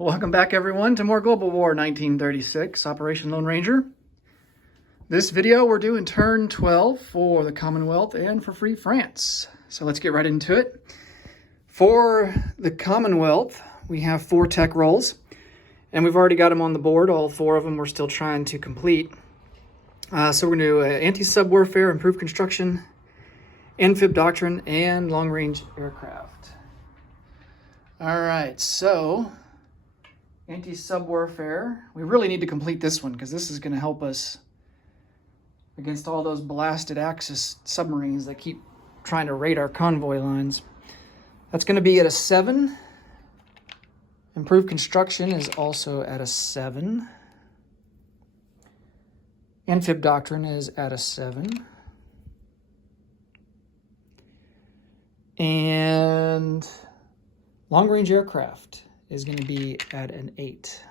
Welcome back, everyone, to more Global War 1936, Operation Lone Ranger. This video, we're doing turn 12 for the Commonwealth and for Free France. So let's get right into it. For the Commonwealth, we have 4 tech rolls, and we've already got them on the board. All 4 of them we're still trying to complete. So we're going to do anti-sub warfare, improved construction, amphib doctrine, and long-range aircraft. All right, so anti-sub warfare. We really need to complete this one because this is going to help us against all those blasted Axis submarines that keep trying to raid our convoy lines. That's going to be at a 7. Improved construction is also at a 7. Amphib doctrine is at a 7. And long-range aircraft is going to be at an 8.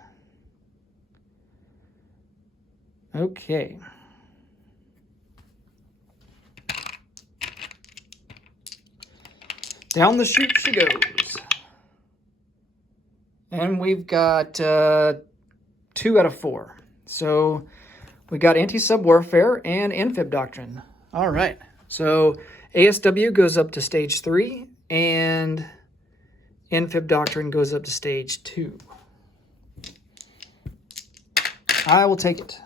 Okay. Down the chute she goes. And we've got 2 out of 4. So we got anti-sub warfare and amphib doctrine. All right. So ASW goes up to stage 3 and amphib doctrine goes up to stage 2. I will take it.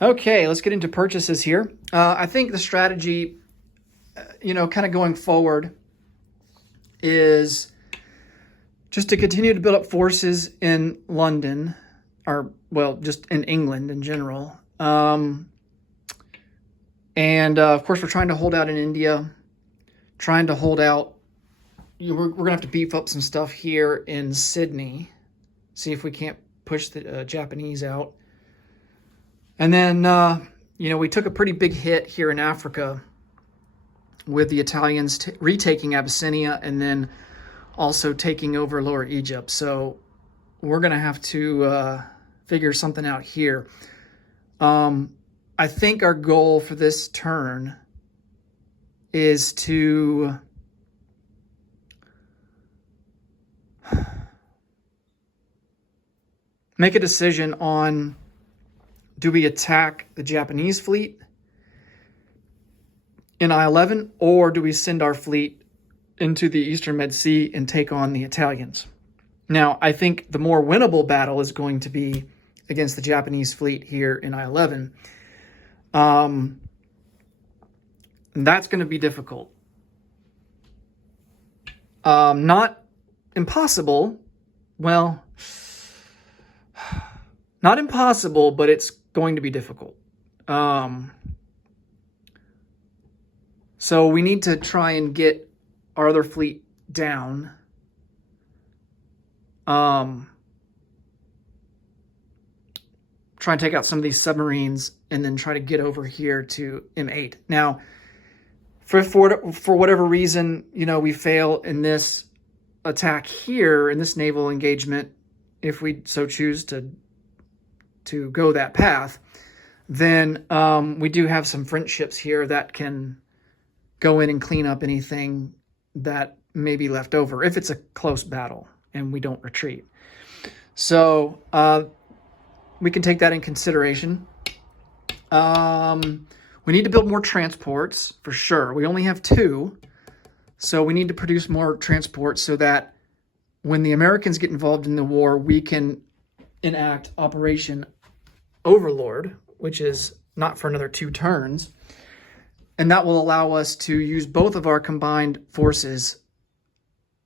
Okay, let's get into purchases here. I think the strategy, kind of going forward is just to continue to build up forces in London, or, well, just in England in general. And, of course, we're trying to hold out in India. Trying to hold out. We're going to have to beef up some stuff here in Sydney. See if we can't push the Japanese out. And then, we took a pretty big hit here in Africa with the Italians retaking Abyssinia and then also taking over Lower Egypt. So we're going to have to figure something out here. I think our goal for this turn is to make a decision on, do we attack the Japanese fleet in I-11, or do we send our fleet into the Eastern Med Sea and take on the Italians? Now, I think the more winnable battle is going to be against the Japanese fleet here in I-11. That's going to be difficult. Not impossible. Well, not impossible, but it's going to be difficult. So we need to try and get our other fleet down. Try and take out some of these submarines and then try to get over here to M8. Now, for whatever reason, we fail in this attack here, in this naval engagement, if we so choose to go that path, then we do have some French ships here that can go in and clean up anything that may be left over if it's a close battle and we don't retreat. So we can take that in consideration. We need to build more transports, for sure. We only have 2, so we need to produce more transports so that when the Americans get involved in the war, we can enact Operation Overlord, which is not for another 2 turns. And that will allow us to use both of our combined forces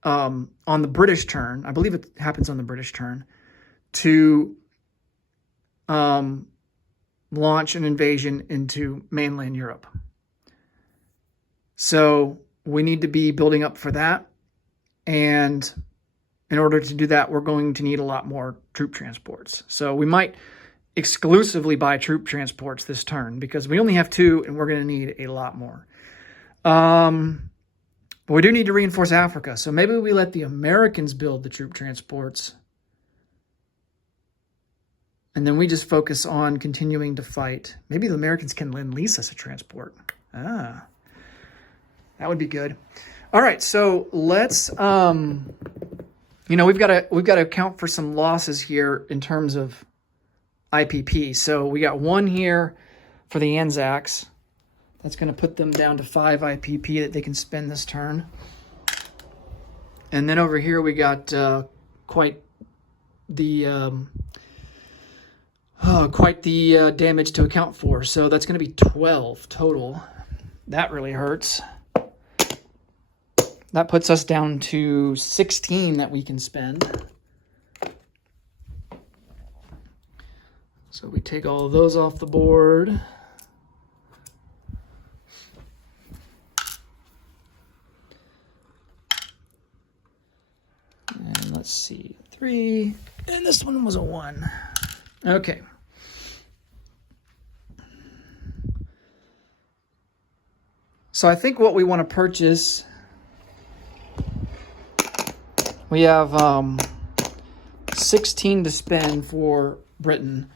on the British turn. I believe it happens on the British turn, to launch an invasion into mainland Europe. So we need to be building up for that. And in order to do that, we're going to need a lot more troop transports. So we might exclusively buy troop transports this turn because we only have 2 and we're going to need a lot more. But we do need to reinforce Africa. So maybe we let the Americans build the troop transports, and then we just focus on continuing to fight. Maybe the Americans can lend lease us a transport. That would be good. All right, so let's we've got to account for some losses here in terms of IPP. So we got 1 here for the Anzacs. That's going to put them down to 5 IPP that they can spend this turn. And then over here we got quite the damage to account for. So that's going to be 12 total. That really hurts. That puts us down to 16 that we can spend. So we take all of those off the board. And let's see, 3, and this one was a 1. Okay. So I think what we want to purchase, we have 16 to spend for Britain.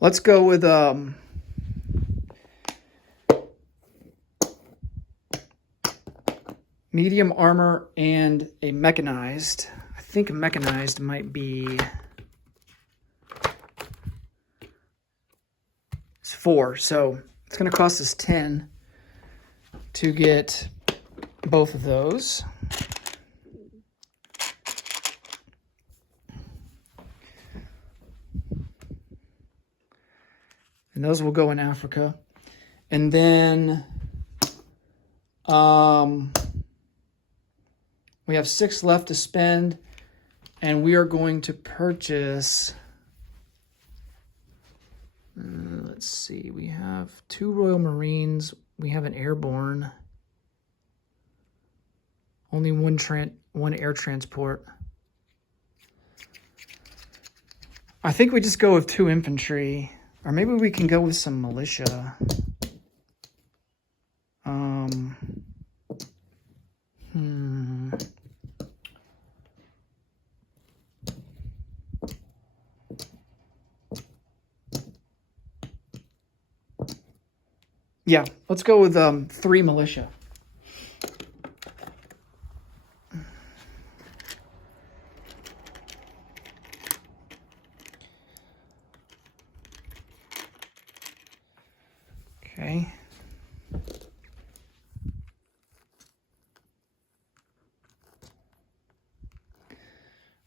Let's go with medium armor and a mechanized. I think a mechanized might be 4. So it's going to cost us 10 to get both of those. And those will go in Africa. And then we have 6 left to spend. And we are going to purchase, let's see, we have 2 Royal Marines. We have an airborne. Only one air transport. I think we just go with 2 infantry. Or maybe we can go with some militia. Yeah, let's go with 3 militia. Okay.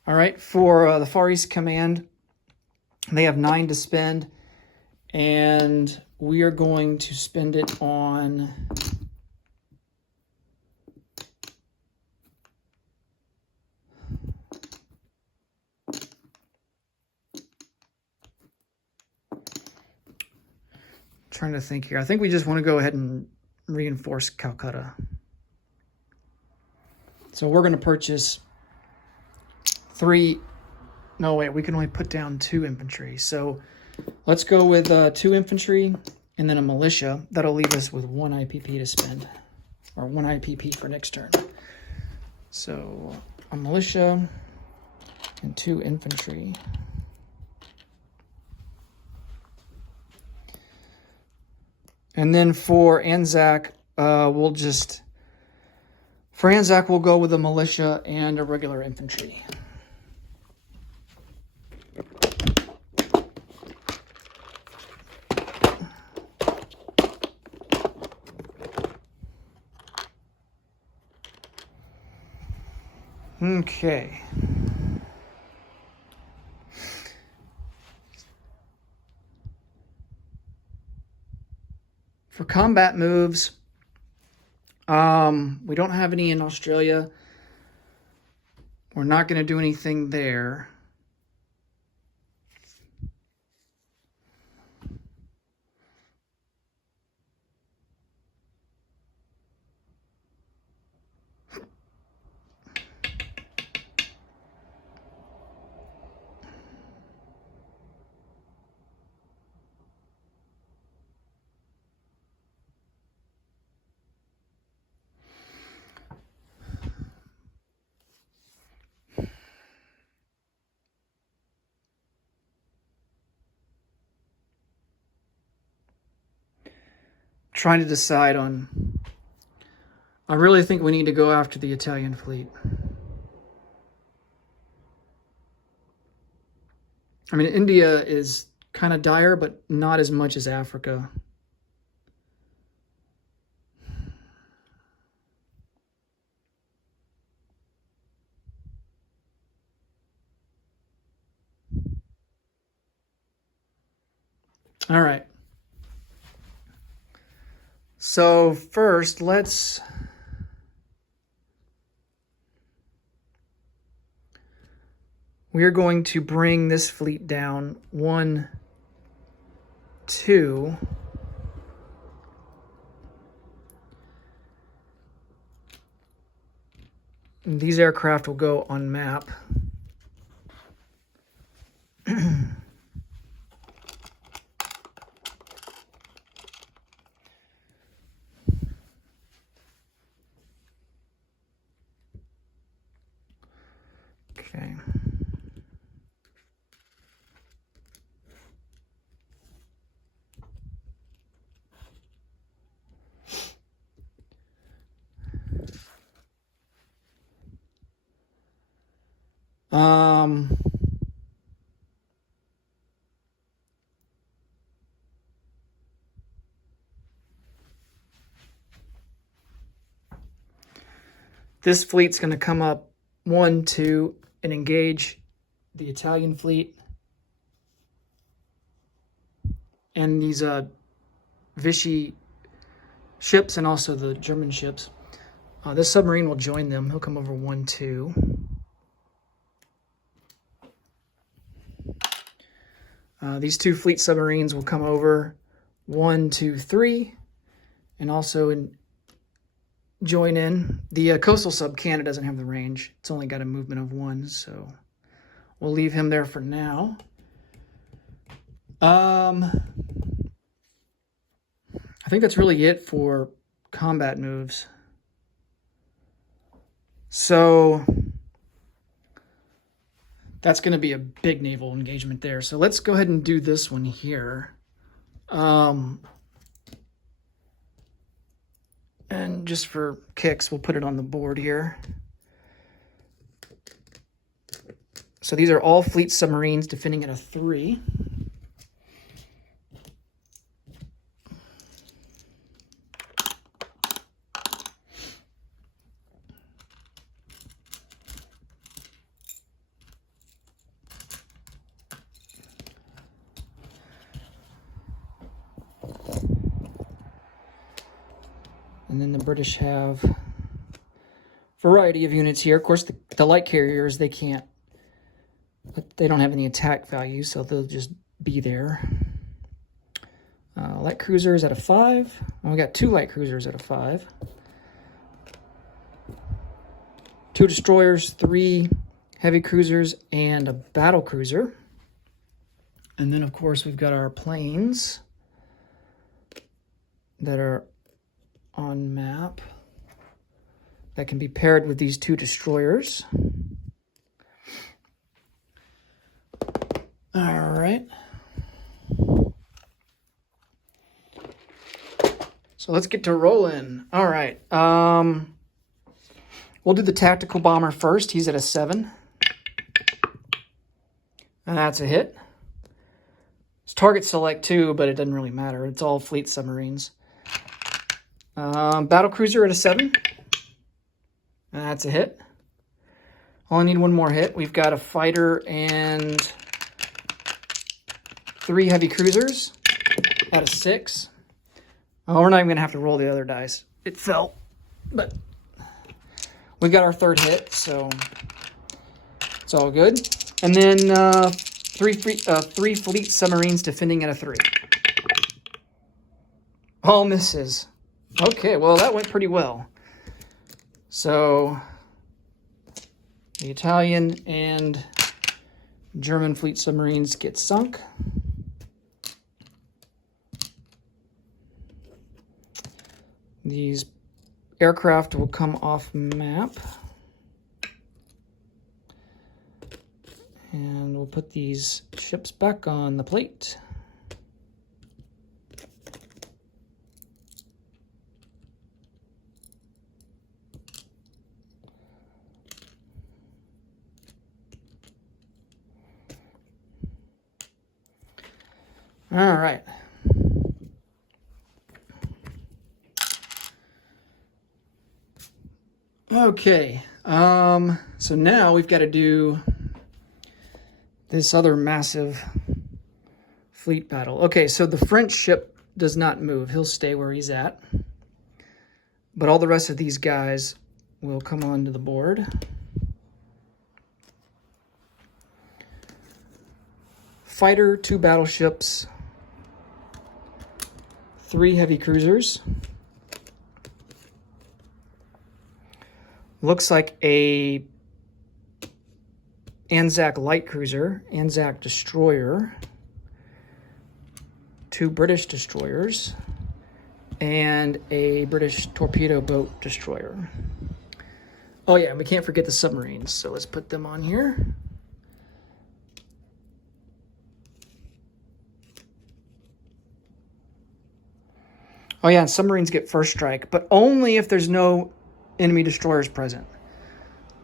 All right, for the Far East Command, they have 9 to spend, and we are going to spend it on trying to think here. I think we just want to go ahead and reinforce Calcutta. So we're going to purchase 3. No, wait, we can only put down 2 infantry. So let's go with 2 infantry and then a militia. That'll leave us with 1 IPP to spend, or 1 IPP for next turn. So a militia and 2 infantry. And then for Anzac, we'll go with a militia and a regular infantry. Okay. For combat moves, we don't have any in Australia. We're not going to do anything there. trying to decide on... I really think we need to go after the Italian fleet. I mean, India is kind of dire, but not as much as Africa. All right. So first, we're going to bring this fleet down 1, 2. And these aircraft will go on map. Okay. This fleet's going to come up 1, 2, and engage the Italian fleet and these Vichy ships and also the German ships. This submarine will join them. He'll come over 1, 2. These 2 fleet submarines will come over 1, 2, 3, and also join in. The coastal sub Canada doesn't have the range. It's only got a movement of 1, so we'll leave him there for now. I think that's really it for combat moves. So that's going to be a big naval engagement there. So let's go ahead and do this one here. And just for kicks, we'll put it on the board here. So these are all fleet submarines defending at a 3. And then the British have a variety of units here. Of course, the light carriers, they don't have any attack value, so they'll just be there. Light cruisers at a 5. Well, we got 2 light cruisers at a 5. 2 destroyers, 3 heavy cruisers, and a battle cruiser. And then, of course, we've got our planes that are on map that can be paired with these 2 destroyers. All right. So let's get to rolling. All right. We'll do the tactical bomber first. He's at a 7. And that's a hit. It's target select too, but it doesn't really matter. It's all fleet submarines. Battle cruiser at a 7. And that's a hit. Only need 1 more hit. We've got a fighter and 3 heavy cruisers at a 6. Oh, we're not even going to have to roll the other dice. It fell, but we got our 3rd hit, so it's all good. And then 3 fleet submarines defending at a 3. All misses. Okay, well, that went pretty well. So the Italian and German fleet submarines get sunk. These aircraft will come off map. And we'll put these ships back on the plate. All right. Okay. So now we've got to do this other massive fleet battle. Okay, so the French ship does not move. He'll stay where he's at. But all the rest of these guys will come onto the board. Fighter, 2 battleships, 3 heavy cruisers. Looks like a Anzac light cruiser, Anzac destroyer, 2 British destroyers, and a British torpedo boat destroyer. Oh yeah, we can't forget the submarines, so let's put them on here. Oh yeah, and submarines get first strike, but only if there's no enemy destroyers present.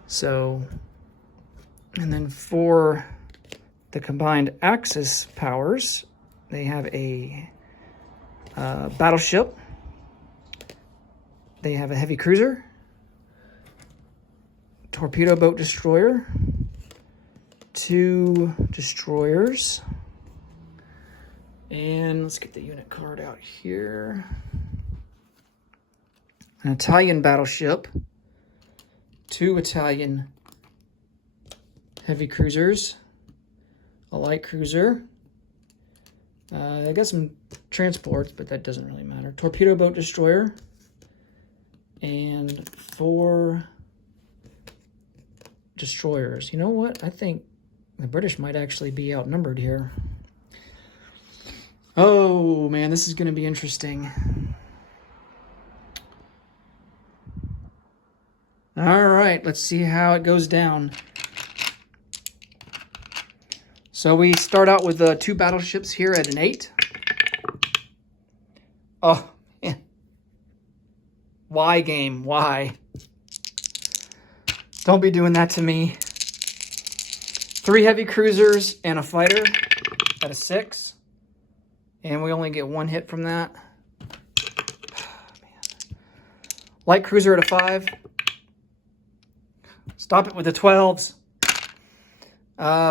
So, and then for the combined Axis powers, they have a battleship, they have a heavy cruiser, torpedo boat destroyer, 2 destroyers, and let's get the unit card out here. An Italian battleship, 2 Italian heavy cruisers, a light cruiser. I got some transports, but that doesn't really matter. Torpedo boat destroyer, and 4 destroyers. You know what? I think the British might actually be outnumbered here. Oh man, this is going to be interesting. All right, let's see how it goes down. So we start out with 2 battleships here at an 8. Oh, man. Why, game? Why? Don't be doing that to me. 3 heavy cruisers and a fighter at a 6. And we only get 1 hit from that. Man. Light cruiser at a 5. Stop it with the 12s.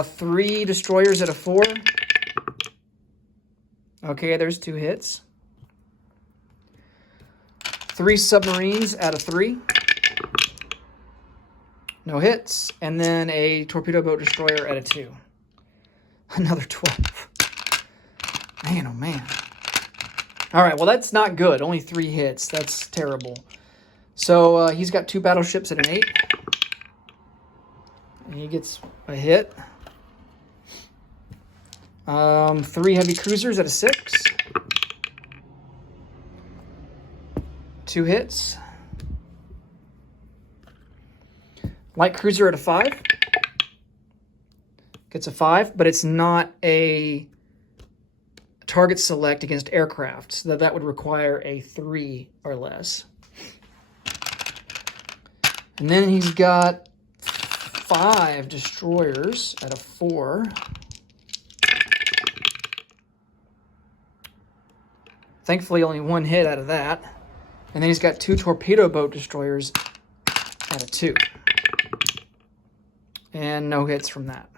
3 destroyers at a 4. Okay, there's 2 hits. 3 submarines at a 3. No hits. And then a torpedo boat destroyer at a 2. Another 12. Man, oh man. All right, well, that's not good. Only 3 hits. That's terrible. So he's got 2 battleships at an 8. And he gets a hit. 3 heavy cruisers at a 6. 2 hits. Light cruiser at a 5. Gets a 5, but it's not a target select against aircraft, so that would require a 3 or less. And then he's got 5 destroyers at a 4. Thankfully, only 1 hit out of that. And then he's got 2 torpedo boat destroyers at a 2. And no hits from that.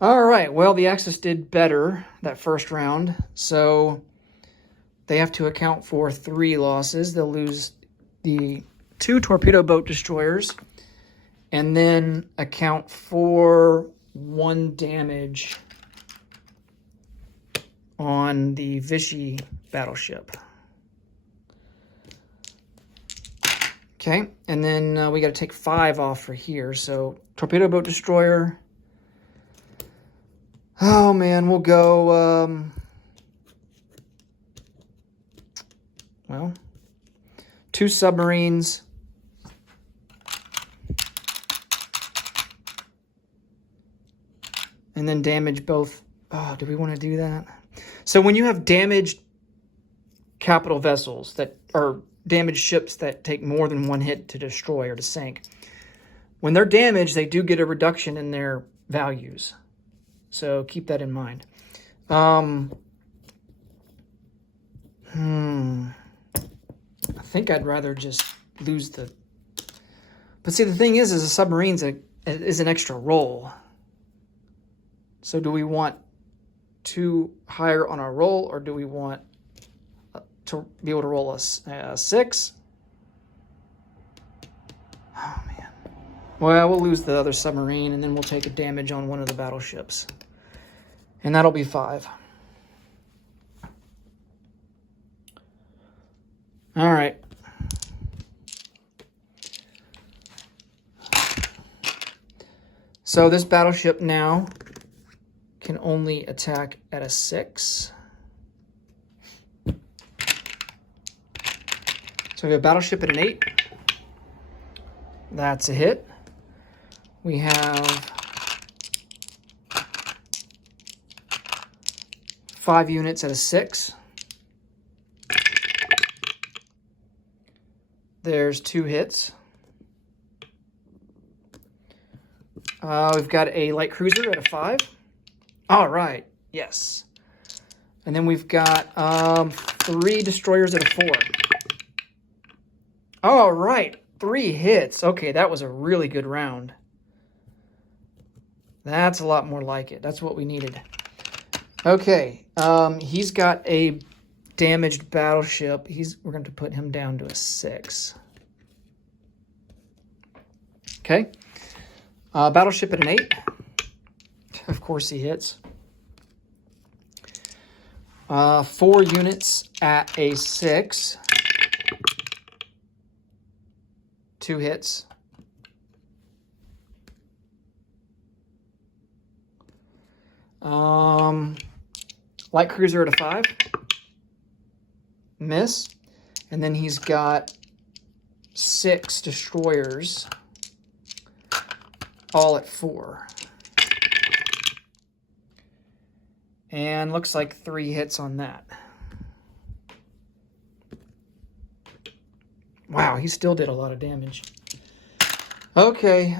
All right, well, the Axis did better that first round, so they have to account for 3 losses. They'll lose the 2 torpedo boat destroyers and then account for 1 damage on the Vichy battleship. Okay, and then we got to take 5 off for here. So torpedo boat destroyer. Oh man, we'll go. Well, 2 submarines. And then damage both. Oh, do we want to do that? So when you have damaged capital vessels that are damaged ships that take more than 1 hit to destroy or to sink, when they're damaged, they do get a reduction in their values. So keep that in mind. I think I'd rather just lose the... But see, the thing is a submarine's is an extra roll. So do we want 2 higher on our roll, or do we want to be able to roll a 6? Oh, man. Well, we'll lose the other submarine, and then we'll take a damage on one of the battleships. And that'll be 5. All right. So this battleship now can only attack at a 6. So we have a battleship at an 8. That's a hit. We have 5 units at a 6. There's 2 hits. We've got a light cruiser at a 5. All right, yes. And then we've got 3 destroyers at a 4. All right, 3 hits. Okay, that was a really good round. That's a lot more like it. That's what we needed. Okay, he's got a damaged battleship. We're going to put him down to a 6. Okay. Battleship at an 8. Of course he hits. 4 units at a 6. 2 hits. Light cruiser at a 5. Miss. And then he's got 6 destroyers, all at 4. And looks like 3 hits on that. Wow, he still did a lot of damage. Okay,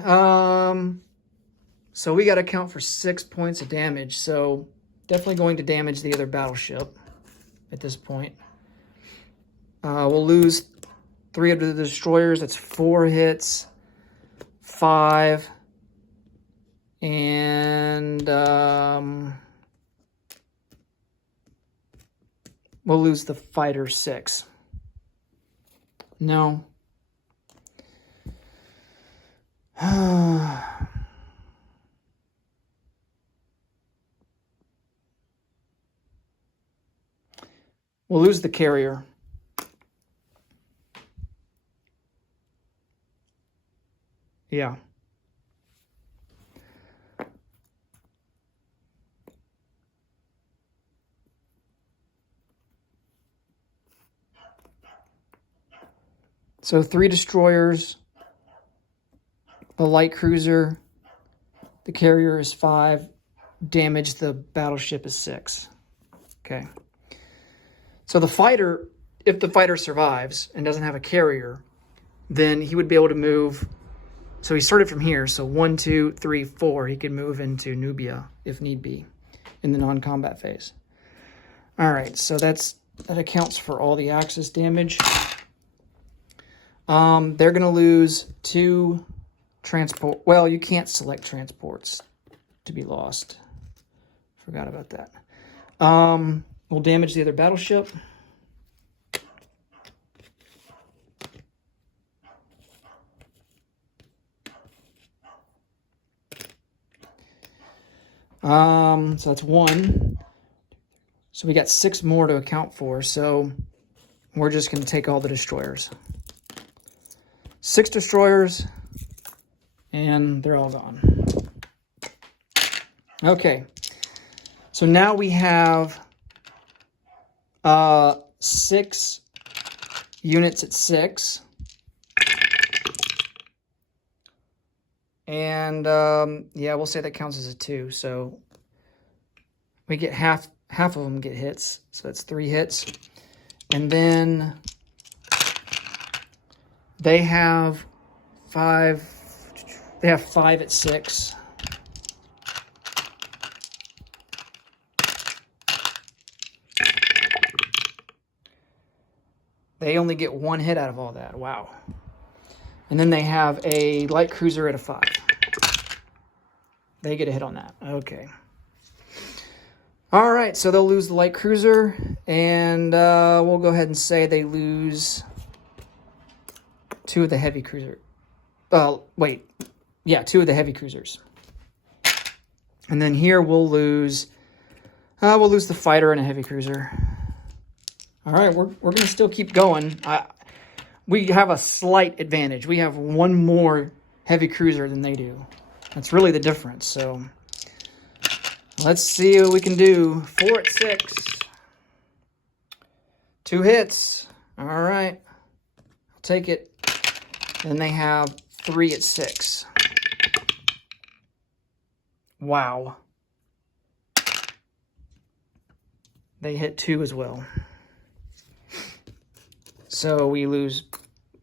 so we got to count for 6 points of damage. So definitely going to damage the other battleship at this point. We'll lose 3 of the destroyers. That's 4 hits, 5, and we'll lose the fighter 6. No. We'll lose the carrier. Yeah. So 3 destroyers, the light cruiser, the carrier is 5, damage the battleship is 6. Okay. So the fighter, if the fighter survives and doesn't have a carrier, then he would be able to move. So he started from here. So 1, 2, 3, 4, he could move into Nubia if need be in the non-combat phase. All right, so that accounts for all the Axis damage. They're going to lose 2 transport. Well, you can't select transports to be lost. Forgot about that. We'll damage the other battleship. So that's 1. So we got 6 more to account for. So we're just going to take all the destroyers. 6 destroyers, and they're all gone. Okay. So now we have 6 units at 6. And yeah, we'll say that counts as a 2. So we get half of them get hits. So that's 3 hits. And then they have 5. They have 5 at 6. They only get 1 hit out of all that. Wow. And then they have a light cruiser at a 5. They get a hit on that. Okay. All right, so they'll lose the light cruiser, and we'll go ahead and say they lose 2 of the heavy cruiser. Wait. Yeah, 2 of the heavy cruisers. And then here we'll lose the fighter and a heavy cruiser. All right, we're going to still keep going. We have a slight advantage. We have 1 more heavy cruiser than they do. That's really the difference. So let's see what we can do. 4 at 6. 2 hits. All right. I'll take it. And they have 3 at 6. Wow. They hit 2 as well. So we lose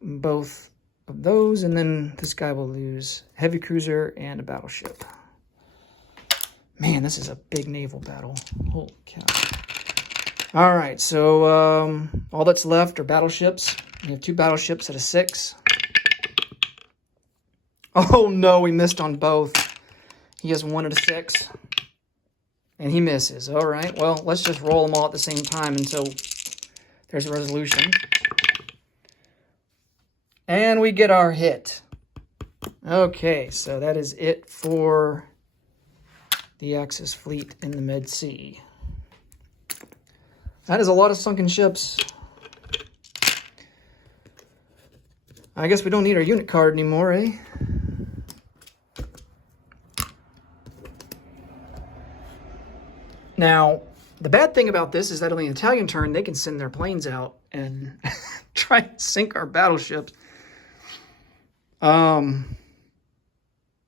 both of those, and then this guy will lose heavy cruiser and a battleship. Man, this is a big naval battle. Holy cow. All right, so all that's left are battleships. We have 2 battleships at a 6. Oh no, we missed on both. He has 1 at a 6. And he misses. All right, well, let's just roll them all at the same time until there's a resolution. And we get our hit. Okay, so that is it for the Axis fleet in the Med-Sea. That is a lot of sunken ships. I guess we don't need our unit card anymore, eh? Now, the bad thing about this is that on the Italian turn, they can send their planes out and try and sink our battleships.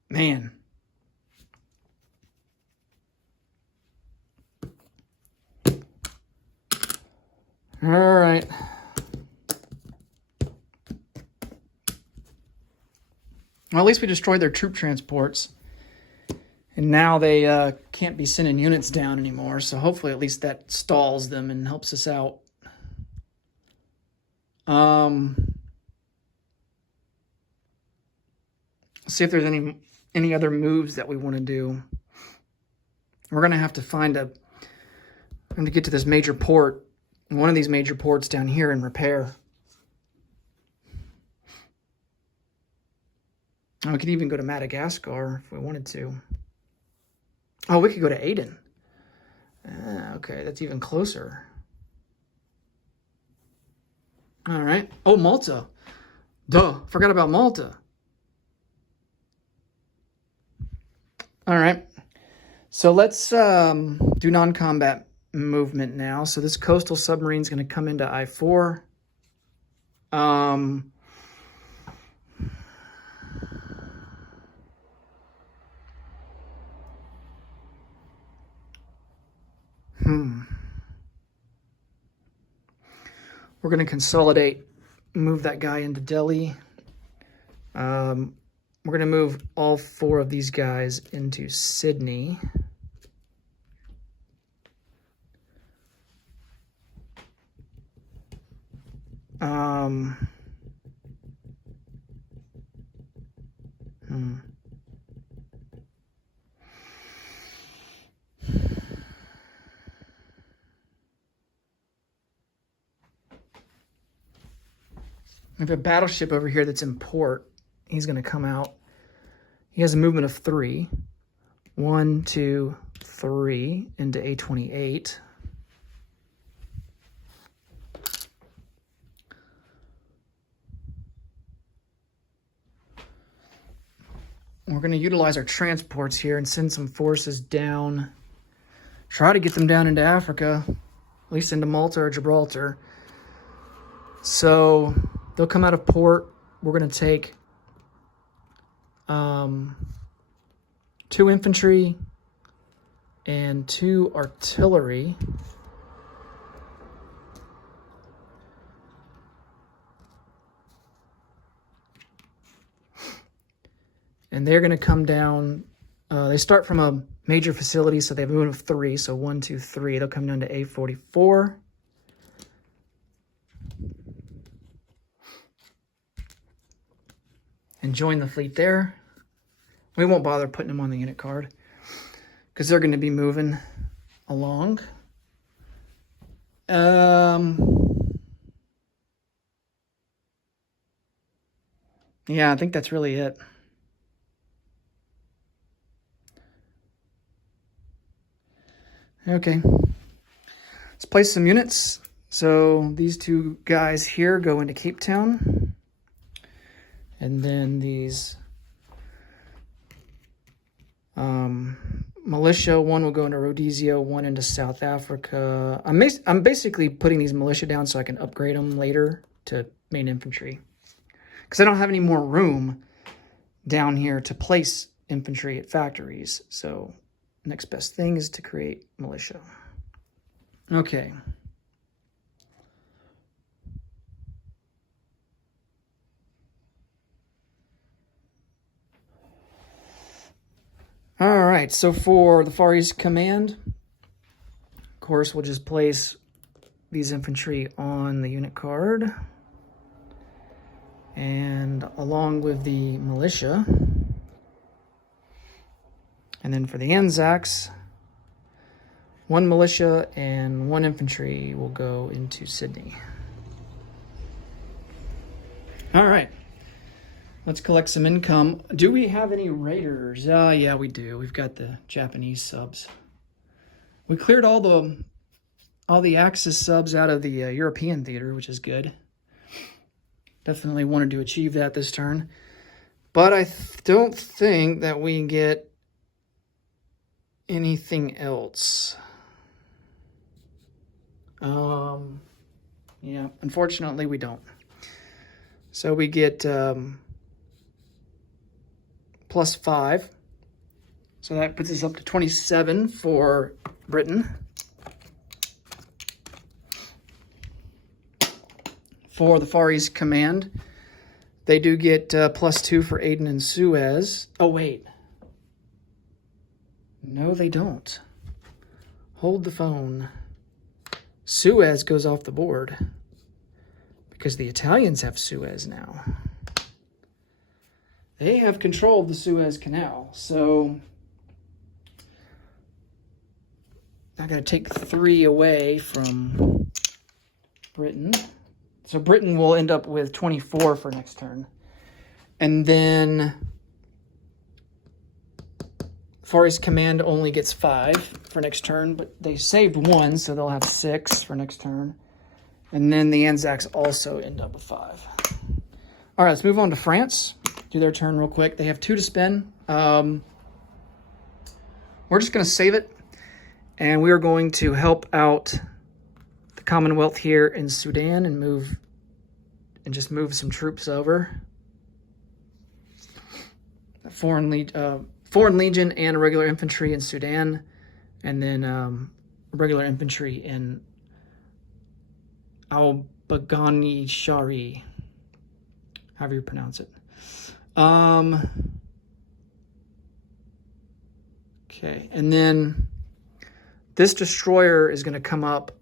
Man. All right. Well, at least we destroyed their troop transports. And now they can't be sending units down anymore. So hopefully at least that stalls them and helps us out. See if there's any other moves that we want to do. We're going to have to find I'm going to get to this major port. One of these major ports down here and repair. Oh, we could even go to Madagascar if we wanted to. Oh, we could go to Aden. Okay, that's even closer. All right. Oh, Malta. Duh, forgot about Malta. All right. So let's do non-combat movement now. So this coastal submarine is going to come into I-4. We're going to consolidate, move that guy into Delhi. We're going to move all 4 of these guys into Sydney. We have a battleship over here that's in port. He's going to come out. He has a movement of 3. 1, 2, 3 into A28. We're going to utilize our transports here and send some forces down. Try to get them down into Africa, at least into Malta or Gibraltar. So they'll come out of port. We're going to take 2 infantry and 2 artillery. And they're going to come down. They start from a major facility, so they have a movement of 3. So 1, 2, 3. They'll come down to A44. and join the fleet there. We won't bother putting them on the unit card because they're going to be moving along. Yeah, I think that's really it. Okay, let's place some units. So these two guys here go into Cape Town. And then these militia, one will go into Rhodesia, one into South Africa. I'm basically putting these militia down so I can upgrade them later to main infantry. Because I don't have any more room down here to place infantry at factories. So next best thing is to create militia. Okay. All right, so for the Far East Command, of course, we'll just place these infantry on the unit card. And along with the militia. And then for the Anzacs, one militia and one infantry will go into Sydney. All right. Let's collect some income. Do we have any raiders? Yeah, we do. We've got the Japanese subs. We cleared all the Axis subs out of the European theater, which is good. Definitely wanted to achieve that this turn. But I don't think that we get anything else. Yeah, unfortunately we don't. So we get +5. So that puts us up to 27 for Britain. For the Far East Command, they do get +2 for Aden and Suez. Oh, wait. No, they don't. Hold the phone. Suez goes off the board because the Italians have Suez now. They have control of the Suez Canal, so I got to take 3 away from Britain. So Britain will end up with 24 for next turn. And then Far East Command only gets 5 for next turn, but they saved 1, so they'll have 6 for next turn. And then the Anzacs also end up with 5. All right, let's move on to France. Do their turn real quick. They have 2 to spend. We're just going to save it, and we are going to help out the Commonwealth here in Sudan and just move some troops over. Foreign Legion and regular infantry in Sudan, and then regular infantry in Al-Baghani Shari, however you pronounce it. Okay, and then this destroyer is going to come up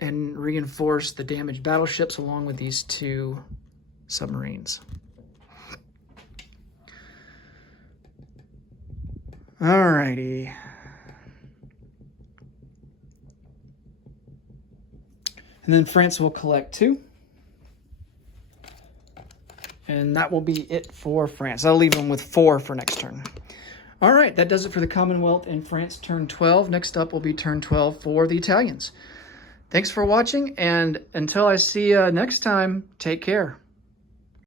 and reinforce the damaged battleships along with these 2 submarines. Alrighty. And then France will collect 2. And that will be it for France. I'll leave them with 4 for next turn. All right, that does it for the Commonwealth and France turn 12. Next up will be turn 12 for the Italians. Thanks for watching, and until I see you next time, take care.